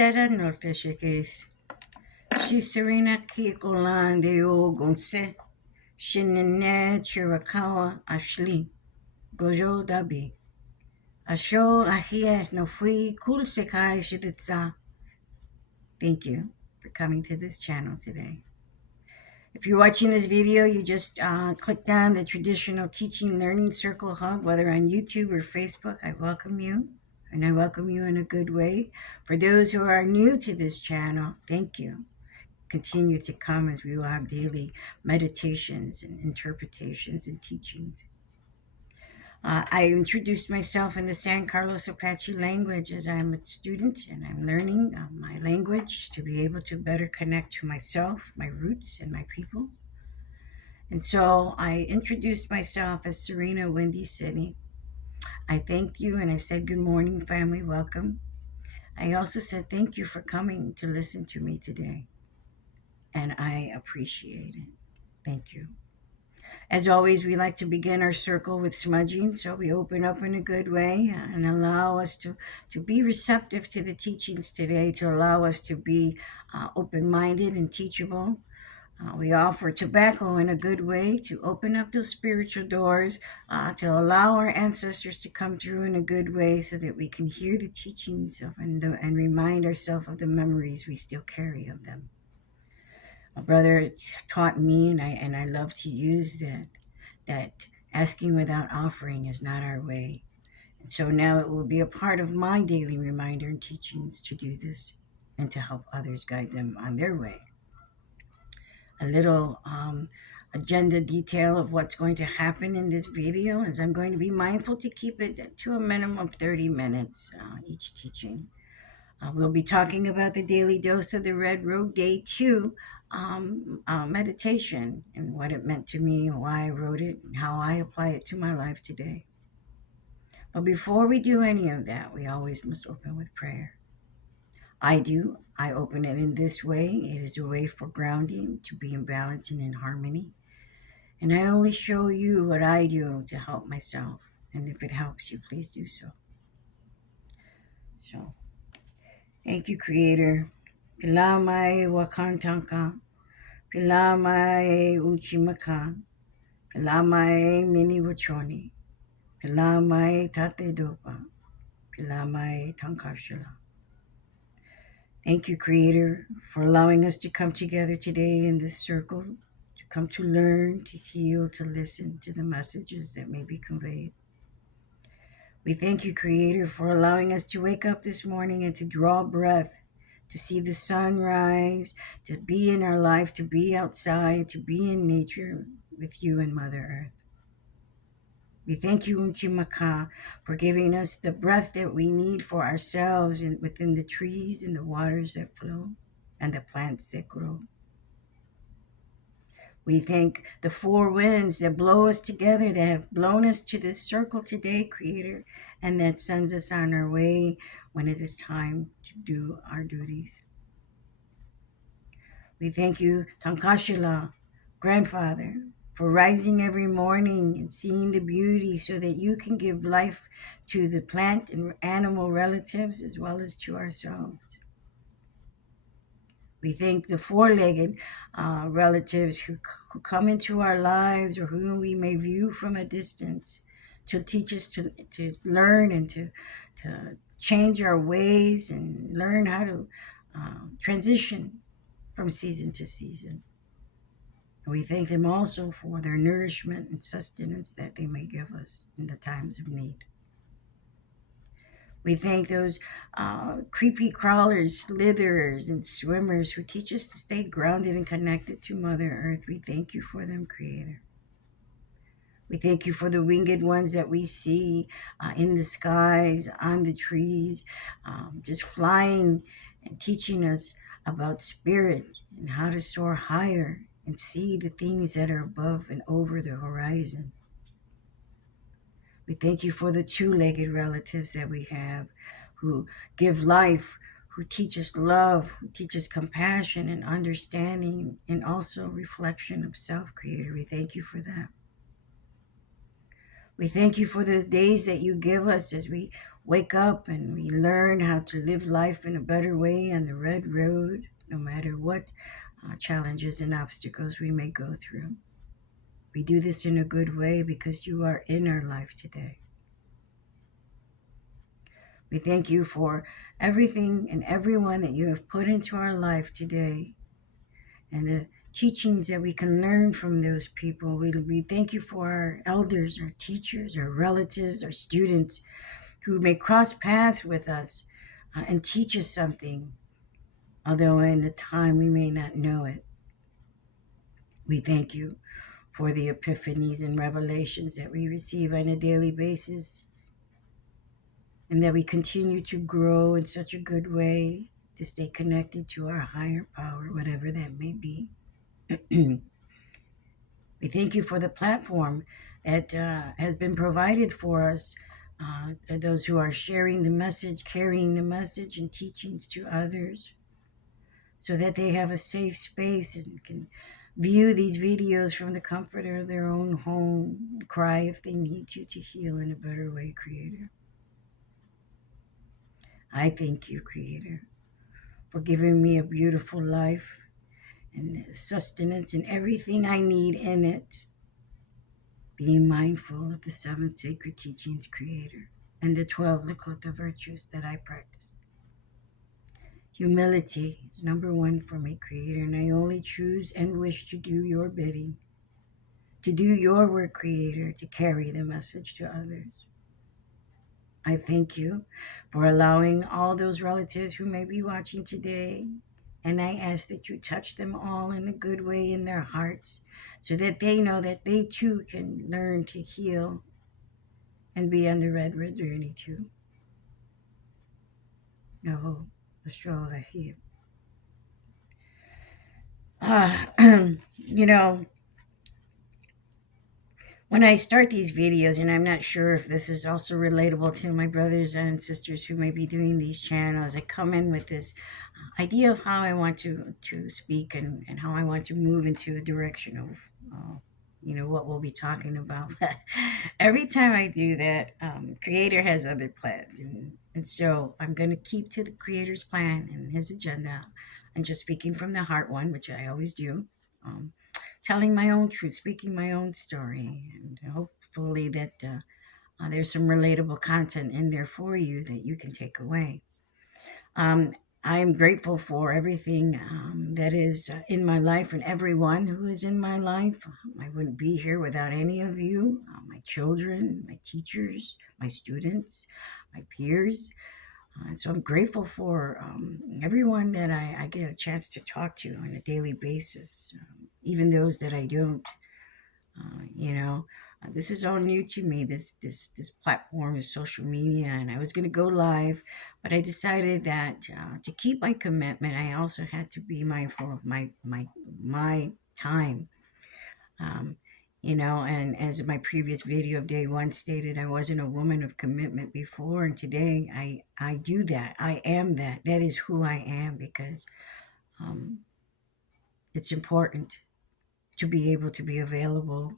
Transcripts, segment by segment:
Dada Nolte Shik'íís. Sarina Golán Deyol Gonséé. Chiricahua Apache. Gozhóó Dabíh. Ashóó Ahi'ye Nawíí Shik'íís. Thank you for coming to this channel today. If you're watching this video, you just clicked on the Traditional Teaching Learning Circle Hub, whether on YouTube or Facebook. I welcome you, and I welcome you in a good way. For those who are new to this channel, thank you. Continue to come as we will have daily meditations and interpretations and teachings. I introduced myself in the San Carlos Apache language as I'm a student and I'm learning my language to be able to better connect to myself, my roots, and my people. And so I introduced myself as Sarina Windy City. I thanked you and I said, good morning, family, welcome. I also said, thank you for coming to listen to me today. And I appreciate it. Thank you. As always, we like to begin our circle with smudging, so we open up in a good way and allow us to be receptive to the teachings today, to allow us to be open-minded and teachable. We offer tobacco in a good way to open up those spiritual doors, to allow our ancestors to come through in a good way so that we can hear the teachings of and remind ourselves of the memories we still carry of them. A brother taught me, and I love to use that asking without offering is not our way. And so now it will be a part of my daily reminder and teachings to do this and to help others guide them on their way. A little agenda detail of what's going to happen in this video is I'm going to be mindful to keep it to a minimum of 30 minutes each teaching. We'll be talking about the daily dose of the Red Road, Day 2 meditation, and what it meant to me, why I wrote it, and how I apply it to my life today. But before we do any of that, we always must open with prayer. I open it in this way. It is a way for grounding, to be in balance and in harmony. And I only show you what I do to help myself. And if it helps you, please do so. So, thank you, Creator. Pilamai wakantanka. Pilamai unchimaka. Pilamai mini wachoni. Pilamai tate dopa. Pilamai tankashila. Thank you, Creator, for allowing us to come together today in this circle, to come to learn, to heal, to listen to the messages that may be conveyed. We thank you, Creator, for allowing us to wake up this morning and to draw breath, to see the sun rise, to be in our life, to be outside, to be in nature with you and Mother Earth. We thank you, Unchimaka, for giving us the breath that we need for ourselves and within the trees and the waters that flow and the plants that grow. We thank the four winds that blow us together, that have blown us to this circle today, Creator, and that sends us on our way when it is time to do our duties. We thank you, Tankashila, Grandfather, for rising every morning and seeing the beauty so that you can give life to the plant and animal relatives as well as to ourselves. We thank the four-legged relatives who come into our lives or whom we may view from a distance to teach us to learn and to change our ways and learn how to transition from season to season. And we thank them also for their nourishment and sustenance that they may give us in the times of need. We thank those creepy crawlers, slitherers, and swimmers who teach us to stay grounded and connected to Mother Earth. We thank you for them, Creator. We thank you for the winged ones that we see in the skies, on the trees, just flying and teaching us about spirit and how to soar higher and see the things that are above and over the horizon. We thank you for the two-legged relatives that we have who give life, who teach us love, who teach us compassion and understanding, and also reflection of self, Creator. We thank you for that. We thank you for the days that you give us as we wake up and we learn how to live life in a better way on the red road, no matter what challenges and obstacles we may go through. We do this in a good way because you are in our life today. We thank you for everything and everyone that you have put into our life today and the teachings that we can learn from those people. We thank you for our elders, our teachers, our relatives, our students who may cross paths with us and teach us something, although in the time we may not know it. We thank you for the epiphanies and revelations that we receive on a daily basis, and that we continue to grow in such a good way to stay connected to our higher power, whatever that may be. We thank you for the platform that has been provided for us, those who are sharing the message, carrying the message, and teachings to others, so that they have a safe space and can view these videos from the comfort of their own home, cry if they need to heal in a better way, Creator. I thank you, Creator, for giving me a beautiful life and sustenance and everything I need in it. Being mindful of the 7 sacred teachings, Creator, and the 12 Lakota virtues that I practice. Humility is number 1 for me, Creator, and I only choose and wish to do your bidding, to do your work, Creator, to carry the message to others. I thank you for allowing all those relatives who may be watching today, and I ask that you touch them all in a good way in their hearts, so that they know that they too can learn to heal and be on the red journey too. No, Ashóó, Ahi'ye. You know, when I start these videos, and I'm not sure if this is also relatable to my brothers and sisters who may be doing these channels, I come in with this idea of how I want to speak and how I want to move into a direction of, what we'll be talking about. Every time I do that, Creator has other plans. And so I'm going to keep to the Creator's plan and his agenda and just speaking from the heart one, which I always do. Telling my own truth, speaking my own story, and hopefully that there's some relatable content in there for you that you can take away. I am grateful for everything that is in my life and everyone who is in my life. I wouldn't be here without any of you, my children, my teachers, my students, my peers. And so I'm grateful for everyone that I get a chance to talk to on a daily basis, even those that I don't. This is all new to me. This platform is social media, and I was going to go live, but I decided that to keep my commitment, I also had to be mindful of my time. And as my previous video of day 1 stated, I wasn't a woman of commitment before, and today I do that. I am that. That is who I am, because it's important to be able to be available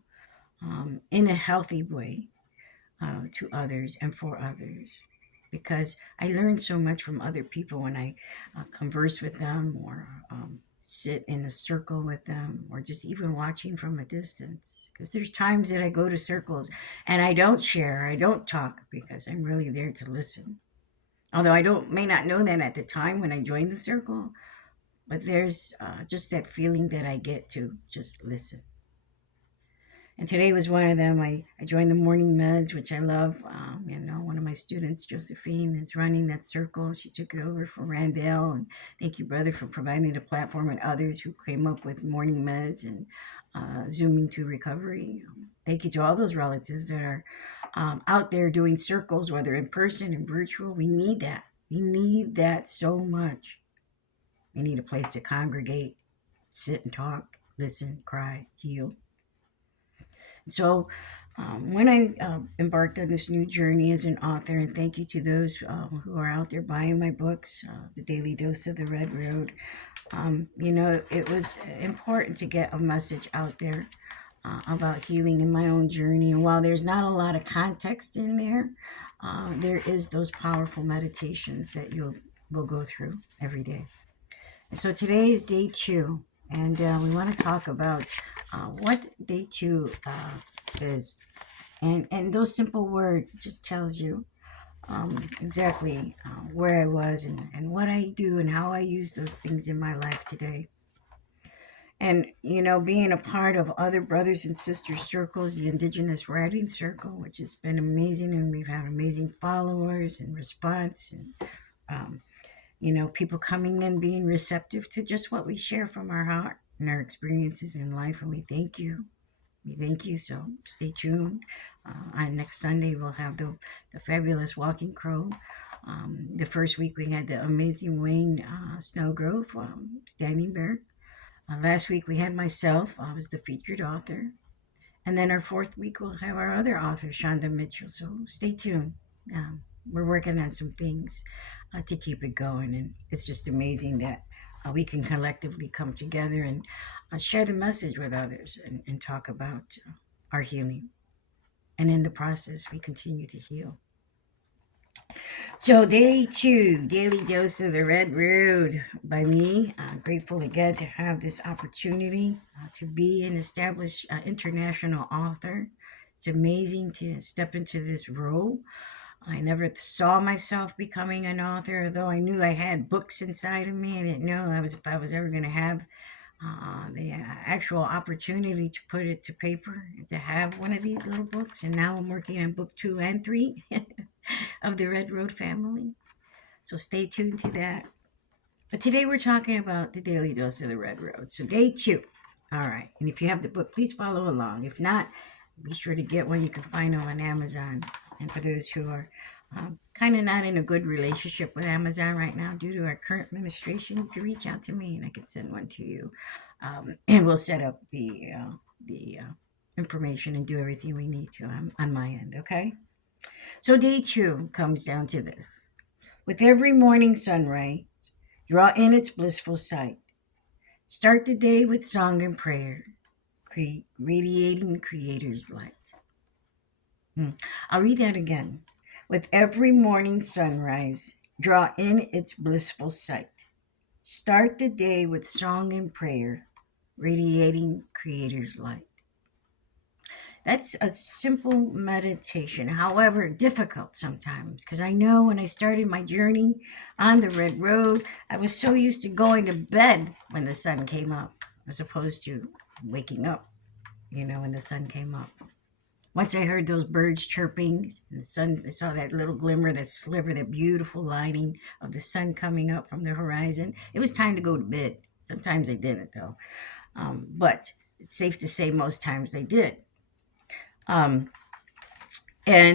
in a healthy way to others and for others, because I learn so much from other people when I converse with them, or sit in a circle with them, or just even watching from a distance. Because there's times that I go to circles and I don't share, I don't talk, because I'm really there to listen. Although I may not know that at the time when I join the circle, but there's just that feeling that I get to just listen. And today was one of them. I joined the morning meds, which I love. One of my students, Josephine, is running that circle. She took it over for Randall. And thank you, brother, for providing the platform, and others who came up with morning meds and Zooming to recovery. Thank you to all those relatives that are out there doing circles, whether in person and virtual. We need that. We need that so much. We need a place to congregate, sit and talk, listen, cry, heal. So when I embarked on this new journey as an author, and thank you to those who are out there buying my books, The Daily Dose of the Red Road, it was important to get a message out there about healing in my own journey. And while there's not a lot of context in there, there is those powerful meditations that will go through every day. And so today is day 2, and we want to talk about what day 2 is. And those simple words, it just tells you exactly where I was and what I do and how I use those things in my life today. And, being a part of other brothers and sisters circles, the Indigenous Writing Circle, which has been amazing, and we've had amazing followers and response, and, people coming in, being receptive to just what we share from our heart and our experiences in life. And we thank you. We thank you. So stay tuned. On next Sunday, we'll have the fabulous Walking Crow. The first week, we had the amazing Wayne Snowgrove, Standing Bear. Last week we had myself. I was the featured author. And then our 4th week we'll have our other author, Shonda Mitchell. So stay tuned. We're working on some things to keep it going. And it's just amazing that we can collectively come together and share the message with others and talk about our healing. And in the process, we continue to heal. So day 2, Daily Dose of the Red Road by me. Grateful again to have this opportunity to be an established international author. It's amazing to step into this role. I never saw myself becoming an author, although I knew I had books inside of me. I didn't know if I was ever going to have the actual opportunity to put it to paper, to have one of these little books. And now I'm working on book 2 and 3 of the Red Road family. So stay tuned to that. But today we're talking about the Daily Dose of the Red Road. So day 2. All right. And if you have the book, please follow along. If not, be sure to get one. You can find them on Amazon. And for those who are kind of not in a good relationship with Amazon right now due to our current administration, you can reach out to me and I can send one to you. And we'll set up the information and do everything we need to on my end, okay? So day 2 comes down to this. With every morning sunrise, draw in its blissful sight. Start the day with song and prayer, radiating Creator's light. I'll read that again. With every morning sunrise, draw in its blissful sight. Start the day with song and prayer, radiating Creator's light. That's a simple meditation, however difficult sometimes, because I know when I started my journey on the Red Road, I was so used to going to bed when the sun came up, as opposed to waking up, when the sun came up. Once I heard those birds chirping and the sun, I saw that little glimmer, that sliver, that beautiful lighting of the sun coming up from the horizon. It was time to go to bed. Sometimes I didn't, though. But it's safe to say most times I did. And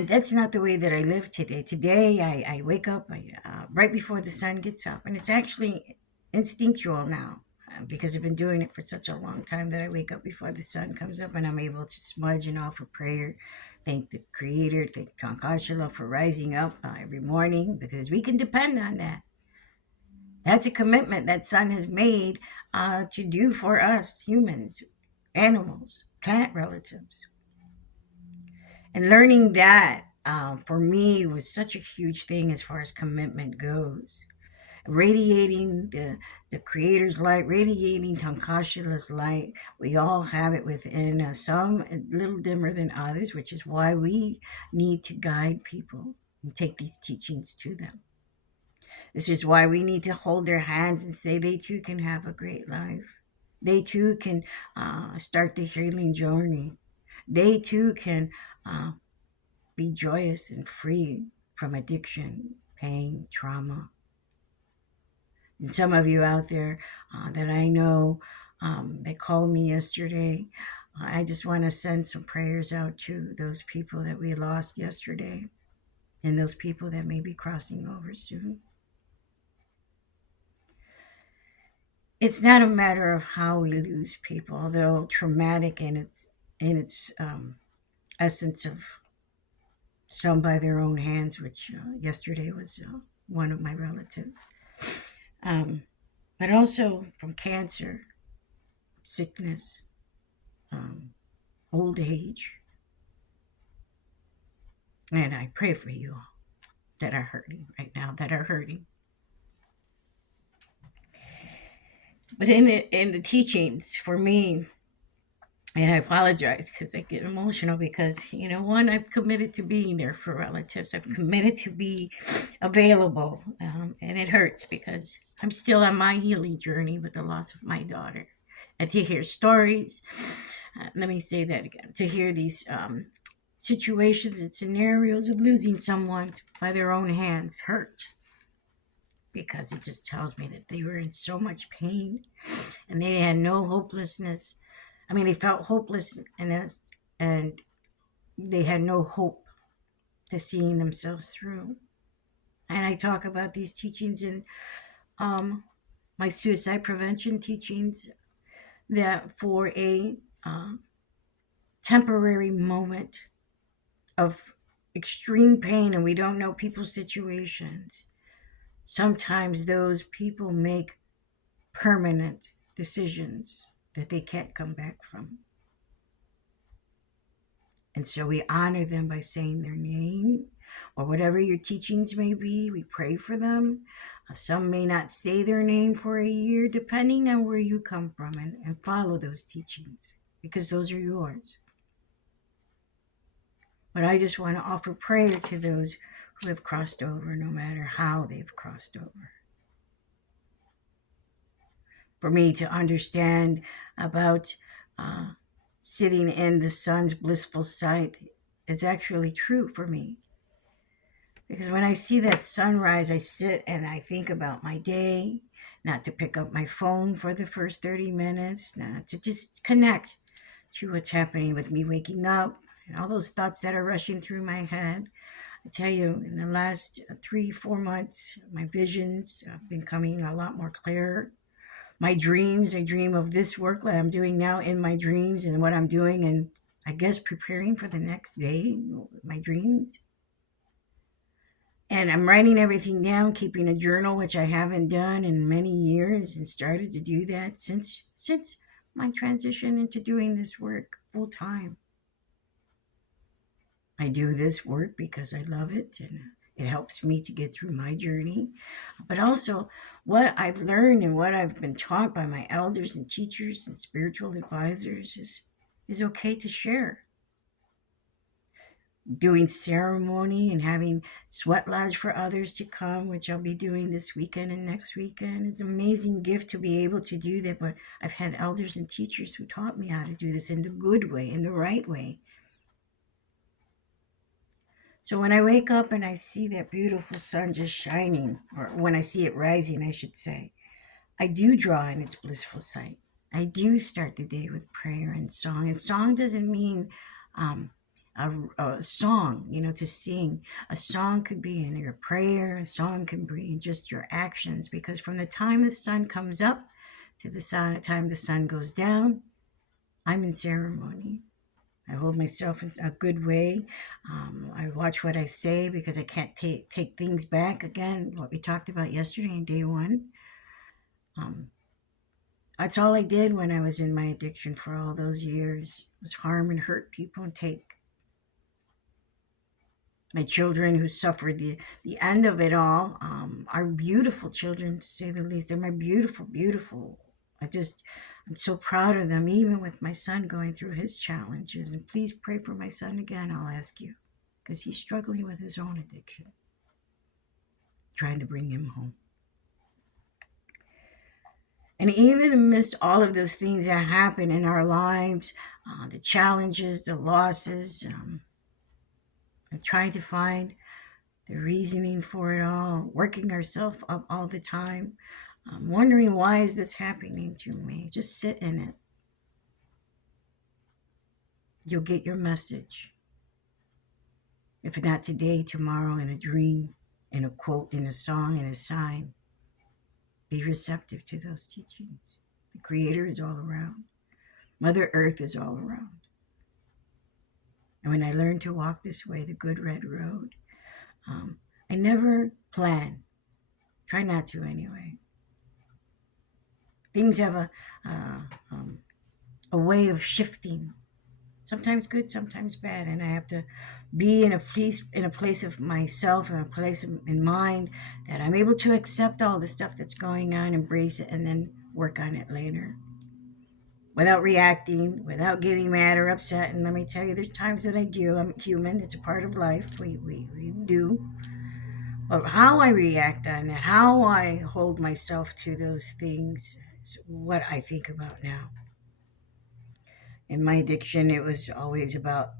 that's not the way that I live today. Today, I wake up right before the sun gets up. And it's actually instinctual now. Because I've been doing it for such a long time that I wake up before the sun comes up and I'm able to smudge and offer prayer. Thank the Creator, thank Tankashila for rising up every morning, because we can depend on that. That's a commitment that Sun has made to do for us, humans, animals, plant relatives. And learning that for me was such a huge thing as far as commitment goes. Radiating the Creator's light, radiating Tankashila's light. We all have it within us, some a little dimmer than others, which is why we need to guide people and take these teachings to them. This is why we need to hold their hands and say they too can have a great life. They too can start the healing journey. They too can be joyous and free from addiction, pain, trauma. And some of you out there that I know that called me yesterday, I just want to send some prayers out to those people that we lost yesterday and those people that may be crossing over soon. It's not a matter of how we lose people, although traumatic in its essence of some by their own hands, which yesterday was one of my relatives. But also from cancer, sickness, old age. And I pray for you all. that are hurting right now, that are hurting. But in the teachings, for me, and I apologize because I get emotional because, one, I've committed to being there for relatives. I've committed to be available. And it hurts because I'm still on my healing journey with the loss of my daughter. And to hear stories, let me say that again, to hear these situations and scenarios of losing someone by their own hands hurt, because it just tells me that they were in so much pain and they had no hopelessness. I mean, they felt hopeless and they had no hope to seeing themselves through. And I talk about these teachings in my suicide prevention teachings, that for a temporary moment of extreme pain, and we don't know people's situations, sometimes those people make permanent decisions that they can't come back from. And so we honor them by saying their name, or whatever your teachings may be. We pray for them. Some may not say their name for a year, depending on where you come from, and follow those teachings, because those are yours. But I just want to offer prayer to those who have crossed over, no matter how they've crossed over. For me to understand about sitting in the sun's blissful sight is actually true for me. Because when I see that sunrise, I sit and I think about my day, not to pick up my phone for the first 30 minutes, not to just connect to what's happening with me waking up and all those thoughts that are rushing through my head. I tell you, in the last 3-4 months, my visions have been coming a lot more clear. My dreams, I dream of this work that I'm doing now in my dreams and what I'm doing, and I guess preparing for the next day, my dreams. And I'm writing everything down, keeping a journal, which I haven't done in many years, and started to do that since my transition into doing this work full time. I do this work because I love it, and it helps me to get through my journey. But also, what I've learned and what I've been taught by my elders and teachers and spiritual advisors is okay to share. Doing ceremony and having sweat lodge for others to come, which I'll be doing this weekend and next weekend, is an amazing gift to be able to do that. But I've had elders and teachers who taught me how to do this in the good way, in the right way. So when I wake up and I see that beautiful sun just shining, or when I see it rising, I should say, I do draw in its blissful sight. I do start the day with prayer and song. And song doesn't mean a song, to sing. A song could be in your prayer. A song can be in just your actions. Because from the time the sun comes up to the time the sun goes down, I'm in ceremony. I hold myself in a good way. I watch what I say because I can't take things back. Again, what we talked about yesterday in day one. That's all I did when I was in my addiction for all those years, was harm and hurt people and take. My children who suffered the end of it all are beautiful children, to say the least. They're my beautiful, beautiful. I'm so proud of them, even with my son going through his challenges. And please pray for my son again, I'll ask you, because he's struggling with his own addiction, trying to bring him home. And even amidst all of those things that happen in our lives, the challenges, the losses, I'm trying to find the reasoning for it all, working ourselves up all the time, wondering, why is this happening to me? Just sit in it. You'll get your message. If not today, tomorrow, in a dream, in a quote, in a song, in a sign. Be receptive to those teachings. The Creator is all around. Mother Earth is all around. And when I learned to walk this way, the good red road, I never plan. Try not to anyway. Things have a way of shifting. Sometimes good, sometimes bad, and I have to be in a place of myself, in a place in mind that I'm able to accept all the stuff that's going on, embrace it, and then work on it later without reacting, without getting mad or upset. And let me tell you, there's times that I do. I'm human. It's a part of life. We do. But how I react on that, how I hold myself to those things is what I think about now. In my addiction, it was always about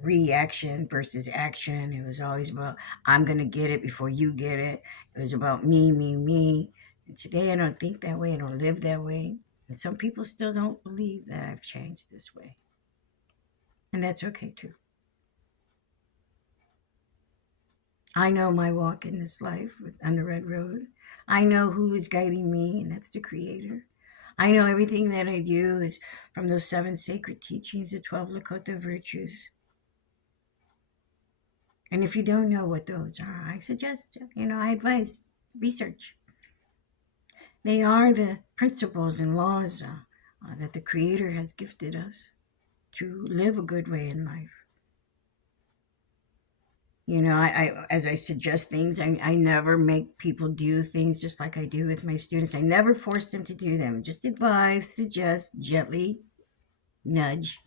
reaction versus action. It was always about, I'm going to get it before you get it. It was about me, me, me. And today I don't think that way. I don't live that way. And some people still don't believe that I've changed this way. And that's okay too. I know my walk in this life on the red road. I know who is guiding me, and that's the Creator. I know everything that I do is from those 7 sacred teachings, the 12 Lakota virtues. And if you don't know what those are, I suggest, I advise research. They are the principles and laws that the Creator has gifted us to live a good way in life. As I suggest things, I never make people do things just like I do with my students. I never force them to do them. Just advise, suggest, gently nudge.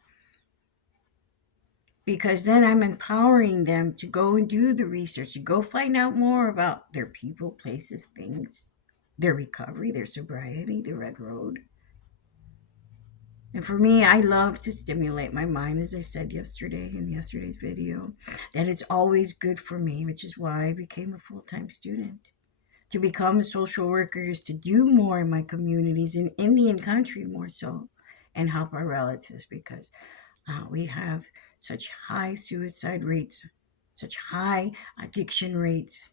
Because then I'm empowering them to go and do the research, to go find out more about their people, places, things, their recovery, their sobriety, the red road. And for me, I love to stimulate my mind, as I said yesterday in yesterday's video, that it's always good for me, which is why I became a full-time student. To become a social worker is to do more in my communities, in Indian country more so, and help our relatives, because we have such high suicide rates, such high addiction rates,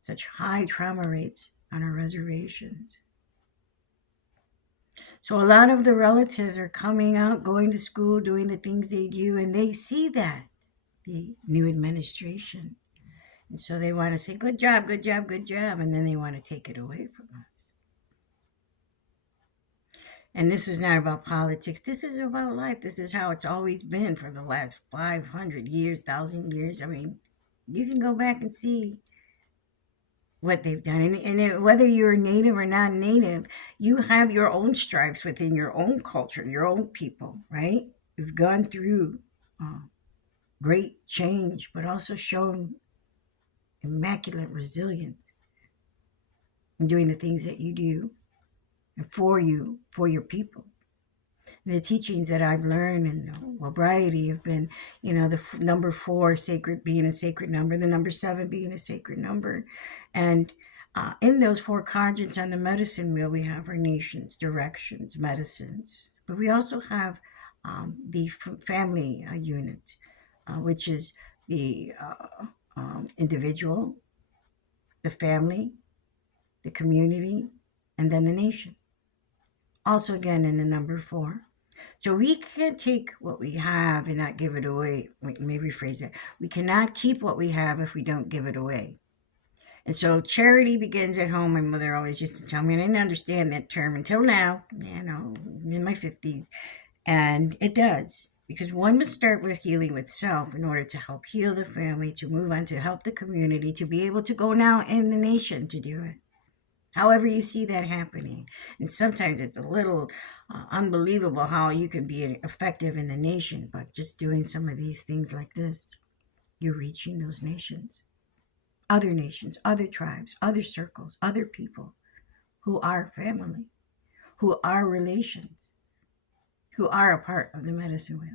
such high trauma rates on our reservations. So a lot of the relatives are coming out, going to school, doing the things they do, and they see that, the new administration. And so they want to say, good job, good job, good job, and then they want to take it away from us. And this is not about politics. This is about life. This is how it's always been for the last 500 years, 1,000 years. I mean, you can go back and see what they've done. And whether you're native or not native, you have your own stripes within your own culture, your own people, right? You've gone through great change, but also shown immaculate resilience in doing the things that you do and for your people. And the teachings that I've learned in variety have been, the number 4 sacred, being a sacred number, the number 7 being a sacred number. And in those 4 quadrants on the medicine wheel, we have our nations, directions, medicines. But we also have the family unit, which is the individual, the family, the community, and then the nation. Also, again, in the number 4. So we can't take what we have and not give it away. Let me rephrase that. We cannot keep what we have if we don't give it away. And so charity begins at home. My mother always used to tell me, and I didn't understand that term until now, in my 50s. And it does. Because one must start with healing with self in order to help heal the family, to move on, to help the community, to be able to go now in the nation to do it. However you see that happening. And sometimes it's a little unbelievable how you can be effective in the nation, but just doing some of these things like this, you're reaching those nations, other tribes, other circles, other people who are family, who are relations, who are a part of the medicine wheel.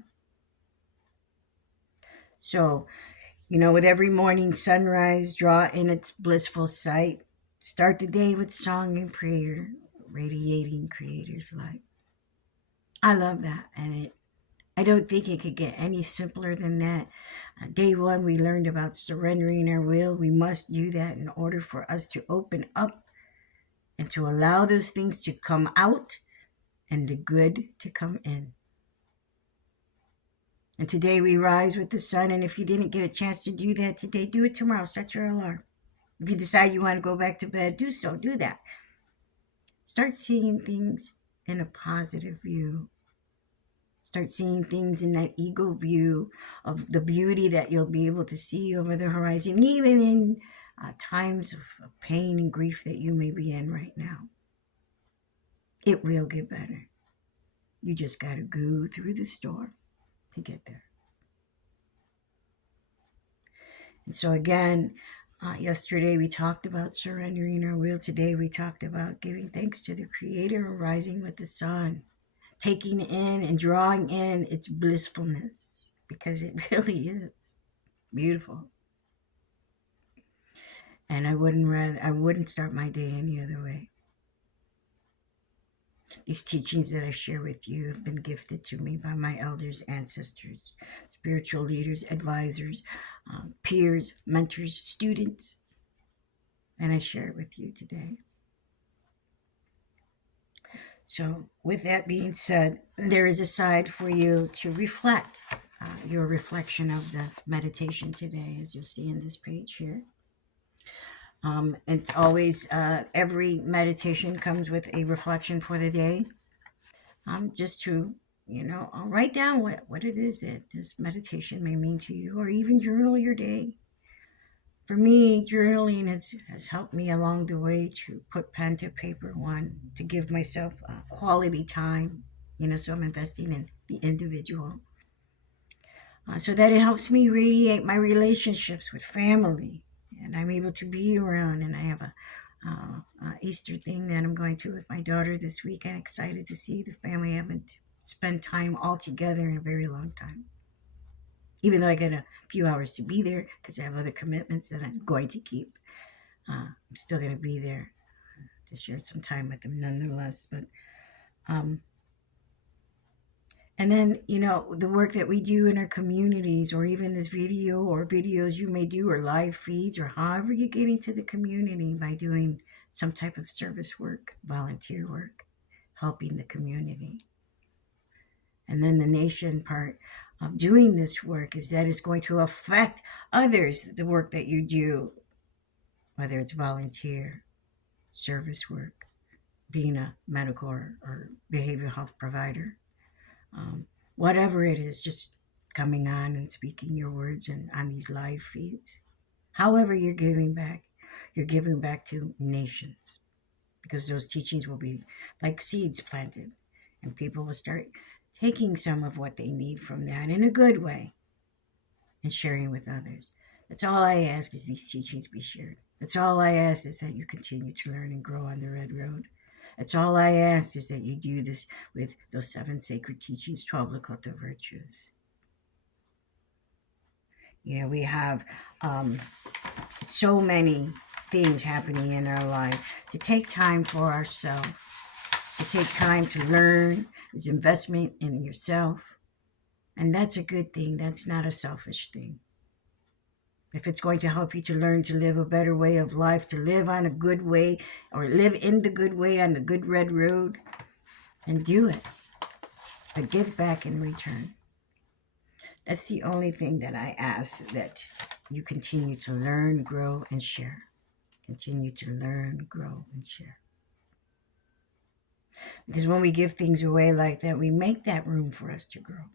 So, with every morning sunrise, draw in its blissful sight. Start the day with song and prayer, radiating Creator's light. I love that, and I don't think it could get any simpler than that. Day 1, we learned about surrendering our will. We must do that in order for us to open up and to allow those things to come out and the good to come in. And today we rise with the sun, and if you didn't get a chance to do that today, do it tomorrow. Set your alarm. If you decide you want to go back to bed, do so. Do that. Start seeing things in a positive view. Start seeing things in that ego view of the beauty that you'll be able to see over the horizon, even in times of pain and grief that you may be in right now. It will get better. You just got to go through the storm to get there. And so again, yesterday we talked about surrendering our will. Today we talked about giving thanks to the Creator, arising with the sun, taking in and drawing in its blissfulness, because it really is beautiful. And I wouldn't start my day any other way. These teachings that I share with you have been gifted to me by my elders, ancestors, spiritual leaders, advisors, peers, mentors, students, and I share it with you today. So with that being said, there is a side for you to reflect, your reflection of the meditation today, as you'll see in this page here. It's always, every meditation comes with a reflection for the day. Just to, write down what it is that this meditation may mean to you, or even journal your day. For me, journaling has helped me along the way to put pen to paper, one, to give myself quality time, so I'm investing in the individual. So that it helps me radiate my relationships with family, and I'm able to be around, and I have a Easter thing that I'm going to with my daughter this week. I'm excited to see the family. I haven't spent time all together in a very long time. Even though I got a few hours to be there because I have other commitments that I'm going to keep, I'm still going to be there to share some time with them nonetheless. But and then, the work that we do in our communities, or even this video or videos you may do, or live feeds, or however you get into the community by doing some type of service work, volunteer work, helping the community. And then the nation part of doing this work is that it's going to affect others, the work that you do, whether it's volunteer, service work, being a medical or behavioral health provider. Whatever it is, just coming on and speaking your words and on these live feeds. However you're giving back to nations, because those teachings will be like seeds planted, and people will start taking some of what they need from that in a good way and sharing with others. That's all I ask, is these teachings be shared. That's all I ask, is that you continue to learn and grow on the Red Road. That's all I ask, is that you do this with those 7 sacred teachings, 12 Lakota virtues. We have so many things happening in our life. To take time for ourselves, to take time to learn, is investment in yourself. And that's a good thing. That's not a selfish thing. If it's going to help you to learn to live a better way of life, to live on a good way, or live in the good way on the good Red Road, then do it. But give back in return. That's the only thing that I ask, that you continue to learn, grow, and share. Continue to learn, grow, and share. Because when we give things away like that, we make that room for us to grow.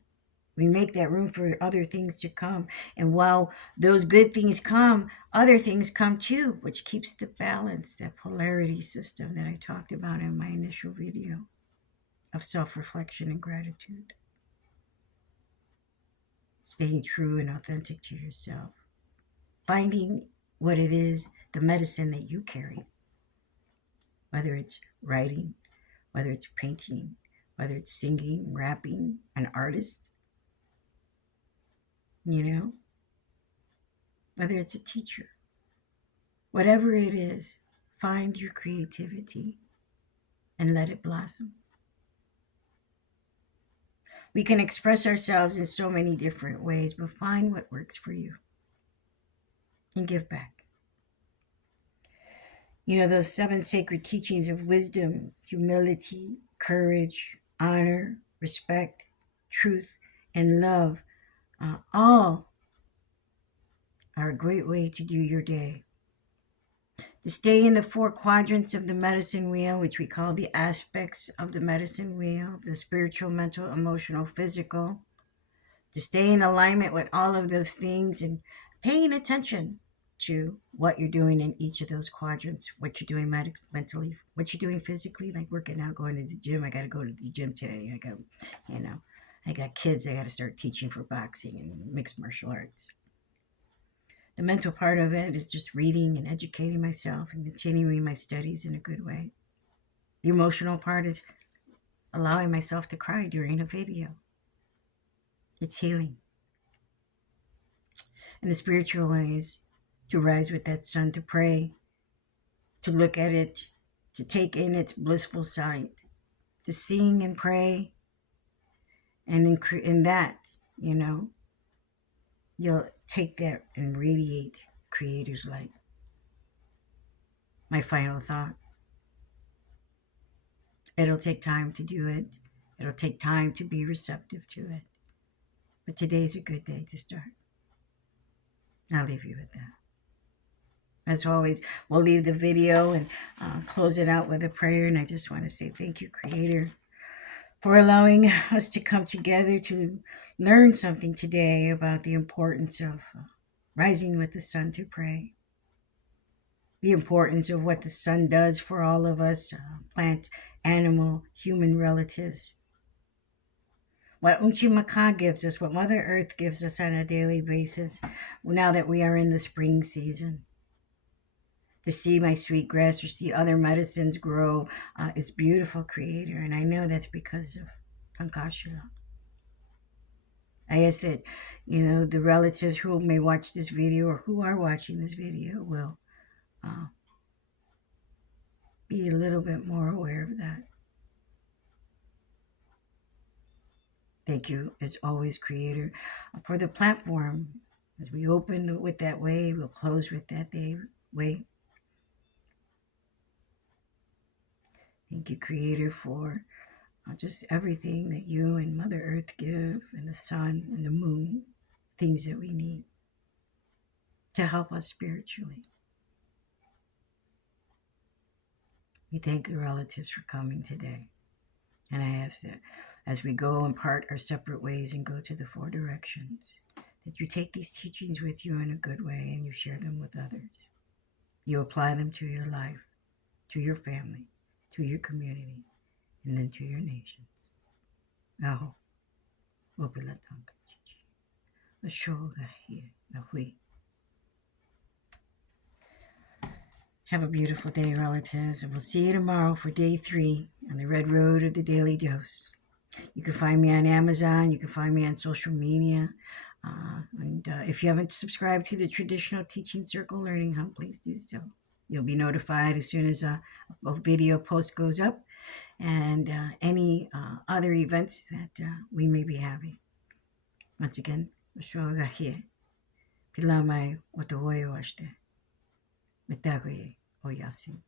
We make that room for other things to come. And while those good things come, other things come too, which keeps the balance, that polarity system that I talked about in my initial video of self-reflection and gratitude. Staying true and authentic to yourself. Finding what it is, the medicine that you carry. Whether it's writing, whether it's painting, whether it's singing, rapping, an artist. Whether it's a teacher, whatever it is, find your creativity and let it blossom. We can express ourselves in so many different ways, but find what works for you and give back. Those 7 sacred teachings of wisdom, humility, courage, honor, respect, truth, and love, all are a great way to do your day. to stay in the 4 quadrants of the medicine wheel, which we call the aspects of the medicine wheel, the spiritual, mental, emotional, physical, to stay in alignment with all of those things and paying attention to what you're doing in each of those quadrants, what you're doing mentally, what you're doing physically, like working out, going to the gym. I got to go to the gym today. I got kids. I got to start teaching for boxing and mixed martial arts. The mental part of it is just reading and educating myself and continuing my studies in a good way. The emotional part is allowing myself to cry during a video. It's healing. And the spiritual way is to rise with that sun, to pray, to look at it, to take in its blissful sight, to sing and pray. And in that, you'll take that and radiate Creator's light. My final thought. It'll take time to do it. It'll take time to be receptive to it. But today's a good day to start. I'll leave you with that. As always, we'll leave the video and close it out with a prayer. And I just want to say thank you, Creator, for allowing us to come together to learn something today about the importance of rising with the sun to pray. The importance of what the sun does for all of us, plant, animal, human relatives. What Unchimaka gives us, what Mother Earth gives us on a daily basis, now that we are in the spring season. To see my sweetgrass or see other medicines grow, it's beautiful, Creator, and I know that's because of Tankashila. I ask that, the relatives who may watch this video or who are watching this video will be a little bit more aware of that. Thank you, as always, Creator, for the platform. As we open with that way, we'll close with that way. Thank you, Creator, for just everything that you and Mother Earth give, and the sun and the moon, things that we need to help us spiritually. We thank the relatives for coming today. And I ask that as we go and part our separate ways and go to the 4 directions, that you take these teachings with you in a good way and you share them with others. You apply them to your life, to your family, to your community, and then to your nations. Ahóó. Ashóó, Ahi'ye, Nawíí. Have a beautiful day, relatives, and we'll see you tomorrow for day 3 on the Red Road of the Daily Dose. You can find me on Amazon. You can find me on social media. And if you haven't subscribed to the Traditional Teaching Circle Learning Hub, please do so. You'll be notified as soon as a video post goes up and any other events that we may be having. Once again, Ashóó, Ahi'ye. Pilamai Otowoyo Ashte. Dagot'ee. Oyasin.